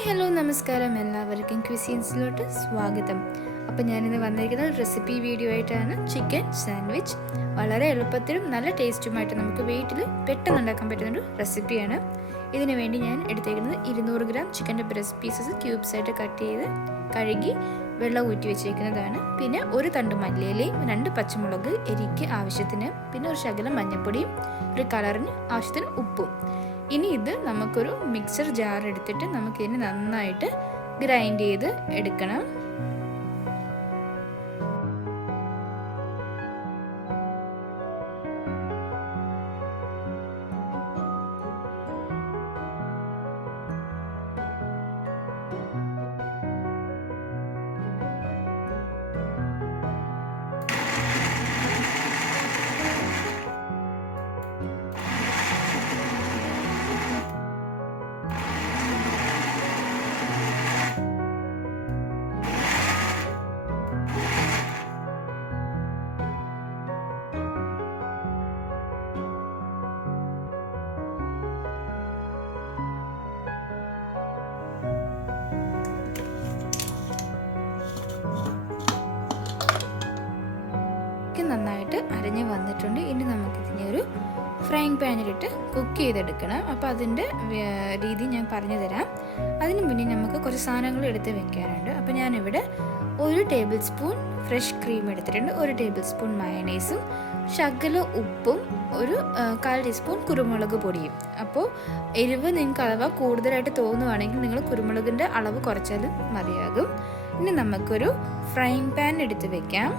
Hi hello നമസ്കാരം, എല്ലാവർക്കും ക്വിസീൻസിലോട്ട് സ്വാഗതം. അപ്പോൾ ഞാനിന്ന് വന്നിരിക്കുന്ന റെസിപ്പി വീഡിയോ ആയിട്ടാണ്. ചിക്കൻ സാൻഡ്വിച്ച് വളരെ എളുപ്പത്തിലും നല്ല ടേസ്റ്റുമായിട്ട് നമുക്ക് വീട്ടിൽ പെട്ടെന്ന് ഉണ്ടാക്കാൻ പറ്റുന്നൊരു റെസിപ്പിയാണ്. ഇതിനു വേണ്ടി ഞാൻ എടുത്തേക്കുന്നത് 200 ഗ്രാം ചിക്കൻ്റെ ബ്രസ്റ്റ് പീസസ് ക്യൂബ്സ് ആയിട്ട് കട്ട് ചെയ്ത് കഴുകി വെള്ളം ഊറ്റി വെച്ചേക്കുന്നതാണ്. പിന്നെ ഒരു തണ്ട് മല്ലിയിലയും 2 പച്ചമുളക് എരിക്ക് ആവശ്യത്തിന്, പിന്നെ ഒരു ശകലം മഞ്ഞൾപ്പൊടിയും ഒരു കളറിന് ആവശ്യത്തിന് ഉപ്പും. ഇനി ഇത് നമുക്കൊരു മിക്സർ ജാർ എടുത്തിട്ട് നമുക്കിതിനെ നന്നായിട്ട് ഗ്രൈൻഡ് ചെയ്ത് എടുക്കണം. നന്നായിട്ട് അരഞ്ഞ് വന്നിട്ടുണ്ട്. ഇനി നമുക്കിതിനെ ഒരു ഫ്രൈങ് പാനിലിട്ട് കുക്ക് ചെയ്തെടുക്കണം. അപ്പോൾ അതിൻ്റെ രീതി ഞാൻ പറഞ്ഞു തരാം. അതിന് മുന്നേ നമുക്ക് കുറച്ച് സാധനങ്ങൾ എടുത്ത് വെക്കാനുണ്ട്. അപ്പോൾ ഞാനിവിടെ 1 ടേബിൾ സ്പൂൺ ഫ്രഷ് ക്രീം എടുത്തിട്ടുണ്ട്, 1 ടേബിൾ സ്പൂൺ മയണൈസും, ശകല ഉപ്പും, ഒരു 1/4 ടീസ്പൂൺ കുരുമുളക് പൊടിയും. അപ്പോൾ എരിവ് നിങ്ങൾക്ക് അളവ് കൂടുതലായിട്ട് തോന്നുവാണെങ്കിൽ നിങ്ങൾ കുരുമുളകിൻ്റെ അളവ് കുറച്ചാലും മതിയാകും. ഇനി നമുക്കൊരു ഫ്രൈങ് പാൻ എടുത്ത് വെക്കാം.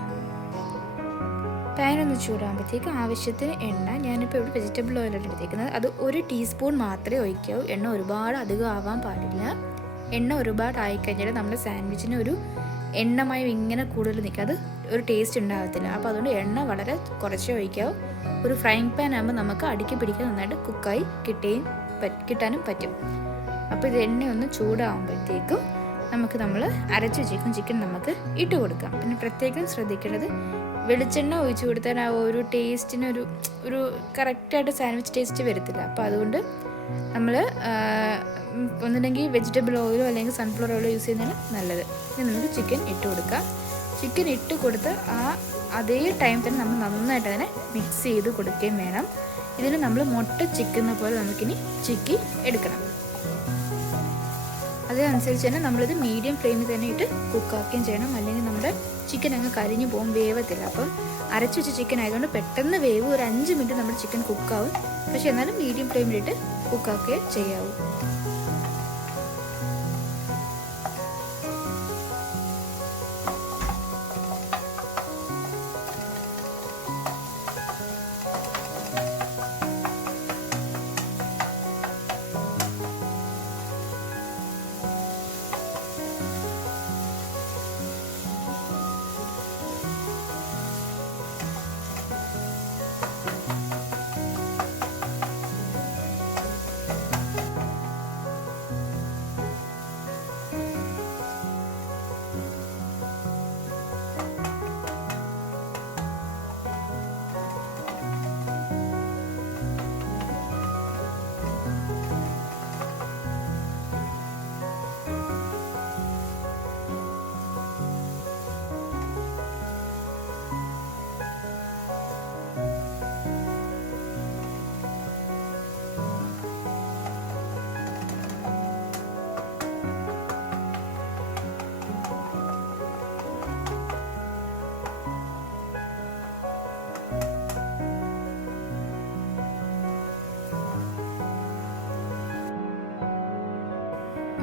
പാൻ ഒന്ന് ചൂടാകുമ്പോഴത്തേക്ക് ആവശ്യത്തിന് എണ്ണ, ഞാനിപ്പോൾ ഇവിടെ വെജിറ്റബിൾ ഓയിലാണ് എടുത്തേക്കുന്നത്, അത് 1 ടീസ്പൂൺ മാത്രമേ ഒഴിക്കാവൂ. എണ്ണ ഒരുപാട് അധികം ആവാൻ പാടില്ല. എണ്ണ ഒരുപാട് ആയിക്കഴിഞ്ഞാൽ നമ്മുടെ സാൻഡ്വിച്ചിന് ഒരു എണ്ണമയം ഇങ്ങനെ കൂടുതൽ നിൽക്കുക, അത് ഒരു ടേസ്റ്റ് ഉണ്ടാകത്തില്ല. അപ്പോൾ അതുകൊണ്ട് എണ്ണ വളരെ കുറച്ചേ ഒഴിക്കാവൂ. ഒരു ഫ്രൈങ് പാൻ ആകുമ്പോൾ നമുക്ക് അടുക്കി പിടിക്കാൻ നന്നായിട്ട് കുക്കായി കിട്ടാനും പറ്റും. അപ്പോൾ ഇത് എണ്ണ ഒന്ന് ചൂടാകുമ്പോഴത്തേക്കും നമ്മൾ അരച്ച് വെച്ചേക്കും ചിക്കൻ നമുക്ക് ഇട്ട് കൊടുക്കാം. പിന്നെ പ്രത്യേകം ശ്രദ്ധിക്കേണ്ടത്, വെളിച്ചെണ്ണ ഒഴിച്ചു കൊടുത്താൽ ആ ഒരു ടേസ്റ്റിനൊരു കറക്റ്റായിട്ട് സാൻഡ്വിച്ച് ടേസ്റ്റ് വരത്തില്ല. അപ്പോൾ അതുകൊണ്ട് നമ്മൾ ഒന്നുണ്ടെങ്കിൽ വെജിറ്റബിൾ ഓയിലോ അല്ലെങ്കിൽ സൺഫ്ലവർ ഓയിലോ യൂസ് ചെയ്യുന്നതാണ് നല്ലത്. ഇനി നമുക്ക് ചിക്കൻ ഇട്ട് കൊടുക്കാം. ചിക്കൻ ഇട്ട് കൊടുത്ത് അതേ ടൈം തന്നെ നമ്മൾ നന്നായിട്ട് അതിനെ മിക്സ് ചെയ്ത് കൊടുക്കുകയും വേണം. ഇതിന് നമ്മൾ മുട്ട ചിക്കുന്ന പോലെ നമുക്കിനി ചിക്കി എടുക്കണം. അതനുസരിച്ച് തന്നെ നമ്മളിത് മീഡിയം ഫ്ലെയിമിൽ തന്നെ ഇട്ട് കുക്കാക്കുകയും ചെയ്യണം. അല്ലെങ്കിൽ നമ്മുടെ ചിക്കൻ അങ്ങ് കരിഞ്ഞു പോകും, വേവത്തില്ല. അപ്പം അരച്ചു വെച്ച ചിക്കൻ ആയതുകൊണ്ട് പെട്ടെന്ന് വേവ്, ഒരു 5 മിനിറ്റ് നമ്മുടെ ചിക്കൻ കുക്കാവും. പക്ഷെ എന്നാലും മീഡിയം ഫ്ലെയിമിലിട്ട് കുക്കാക്കുകയേ ചെയ്യാവൂ.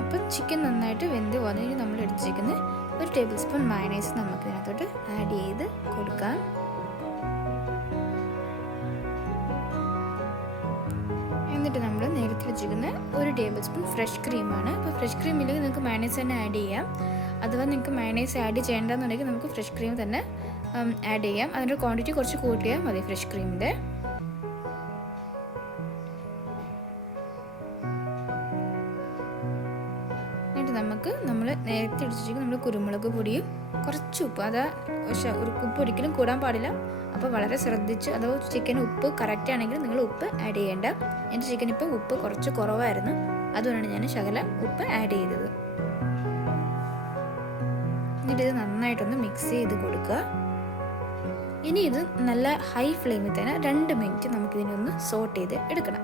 അപ്പം ചിക്കൻ നന്നായിട്ട് വെന്ത് വന്നതിന് നമ്മൾ എടുത്തിരിക്കുന്ന 1 ടേബിൾ സ്പൂൺ മയണൈസ് നമുക്ക് ഇതിനകത്തോട്ട് ആഡ് ചെയ്ത് കൊടുക്കാം. എന്നിട്ട് നമ്മൾ നേരത്തെ വെച്ചിരിക്കുന്ന 1 ടേബിൾ സ്പൂൺ ഫ്രഷ് ക്രീമാണ്. അപ്പോൾ ഫ്രഷ് ക്രീം ഇല്ലെങ്കിൽ നിങ്ങൾക്ക് മയണൈസ് തന്നെ ആഡ് ചെയ്യാം. അഥവാ നിങ്ങൾക്ക് മയണൈസ് ആഡ് ചെയ്യേണ്ടതെന്നുണ്ടെങ്കിൽ നമുക്ക് ഫ്രഷ് ക്രീം തന്നെ ആഡ് ചെയ്യാം. അതിൻ്റെ ക്വാണ്ടിറ്റി കുറച്ച് കൂട്ടിയാൽ മതി ഫ്രഷ് ക്രീമിൻ്റെ. നമ്മൾ നേരത്തെ എടുത്തിരിക്കുന്ന കുരുമുളക് പൊടിയും കുറച്ച് ഉപ്പ്, അത് ഒരു ഉപ്പ് ഒരിക്കലും കൂടാൻ പാടില്ല. അപ്പോൾ വളരെ ശ്രദ്ധിച്ച്, അഥവാ ചിക്കൻ ഉപ്പ് കറക്റ്റ് ആണെങ്കിൽ നിങ്ങൾ ഉപ്പ് ആഡ് ചെയ്യേണ്ട. എൻ്റെ ചിക്കൻ ഇപ്പോൾ ഉപ്പ് കുറച്ച് കുറവായിരുന്നു, അതുകൊണ്ടാണ് ഞാൻ ശകലം ഉപ്പ് ആഡ് ചെയ്തത്. എന്നിട്ട് ഇത് നന്നായിട്ടൊന്ന് മിക്സ് ചെയ്ത് കൊടുക്കുക. ഇനി ഇത് നല്ല ഹൈ ഫ്ലെയിമിൽ തന്നെ 2 മിനിറ്റ് നമുക്കിതിനെ ഒന്ന് സോട്ട് ചെയ്ത് എടുക്കണം.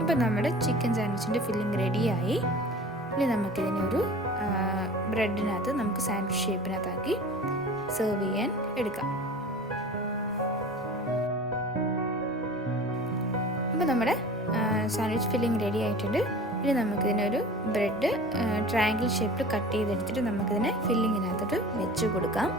അപ്പം നമ്മുടെ ചിക്കൻ സാൻഡ്വിച്ചിൻ്റെ ഫില്ലിംഗ് റെഡിയായി. ഇനി നമുക്കിതിനെ ഒരു ബ്രെഡിനകത്ത് നമുക്ക് സാൻഡ്വിച്ച് ഷേപ്പിനകത്താക്കി സെർവ് ചെയ്യാൻ എടുക്കാം. അപ്പം നമ്മുടെ സാൻഡ്വിച്ച് ഫില്ലിംഗ് റെഡി ആയിട്ടുണ്ട്. ഇനി നമുക്കിതിനൊരു ബ്രെഡ് ട്രയാങ്കിൾ ഷേപ്പിൽ കട്ട് ചെയ്തെടുത്തിട്ട് നമുക്കിതിനെ ഫില്ലിങ്ങിനകത്തോട്ട് വെച്ച് കൊടുക്കാം.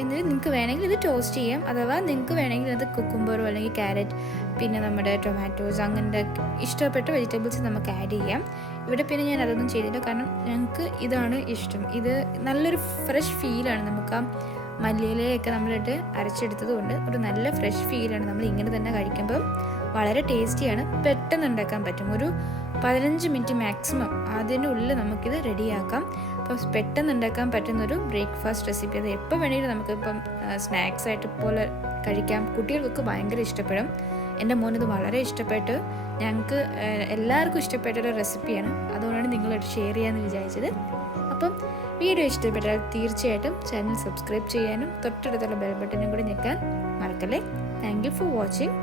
എന്നിട്ട് നിങ്ങൾക്ക് വേണമെങ്കിൽ ഇത് ടോസ്റ്റ് ചെയ്യാം, അഥവാ നിങ്ങൾക്ക് വേണമെങ്കിൽ അത് കുക്കുംബറോ അല്ലെങ്കിൽ ക്യാരറ്റ്, പിന്നെ നമ്മുടെ ടൊമാറ്റോസ്, അങ്ങനത്തെ ഇഷ്ടപ്പെട്ട വെജിറ്റബിൾസ് നമുക്ക് ആഡ് ചെയ്യാം. ഇവിടെ പിന്നെ ഞാൻ അതൊന്നും ചെയ്തില്ല, കാരണം ഞങ്ങൾക്ക് ഇതാണ് ഇഷ്ടം. ഇത് നല്ലൊരു ഫ്രഷ് ഫീലാണ്, നമുക്ക് ആ മല്ലിയിലയൊക്കെ നമ്മളിട്ട് അരച്ചെടുത്തത് കൊണ്ട് ഒരു നല്ല ഫ്രഷ് ഫീലാണ്. നമ്മൾ ഇങ്ങനെ തന്നെ കഴിക്കുമ്പം വളരെ ടേസ്റ്റിയാണ്, പെട്ടെന്ന് ഉണ്ടാക്കാൻ പറ്റും. ഒരു 15 മിനിറ്റ് മാക്സിമം അതിനുള്ളിൽ നമുക്കിത് റെഡിയാക്കാം. അപ്പോൾ പെട്ടെന്ന് ഉണ്ടാക്കാൻ പറ്റുന്നൊരു ബ്രേക്ക്ഫാസ്റ്റ് റെസിപ്പി. അത് എപ്പോൾ വേണമെങ്കിലും നമുക്കിപ്പം സ്നാക്സ് ആയിട്ട് പോലെ കഴിക്കാം. കുട്ടികൾക്കൊക്കെ ഭയങ്കര ഇഷ്ടപ്പെടും. എൻ്റെ മോനിത് വളരെ ഇഷ്ടപ്പെട്ട്, ഞങ്ങൾക്ക് എല്ലാവർക്കും ഇഷ്ടപ്പെട്ടൊരു റെസിപ്പിയാണ്. അതുകൊണ്ടാണ് നിങ്ങളായിട്ട് ഷെയർ ചെയ്യാമെന്ന് വിചാരിച്ചത്. അപ്പം വീഡിയോ ഇഷ്ടപ്പെട്ടാൽ തീർച്ചയായിട്ടും ചാനൽ സബ്സ്ക്രൈബ് ചെയ്യാനും തൊട്ടടുത്തുള്ള ബെൽ ബട്ടനും കൂടി ഞെക്കാൻ മറക്കല്ലേ. Thank you for watching.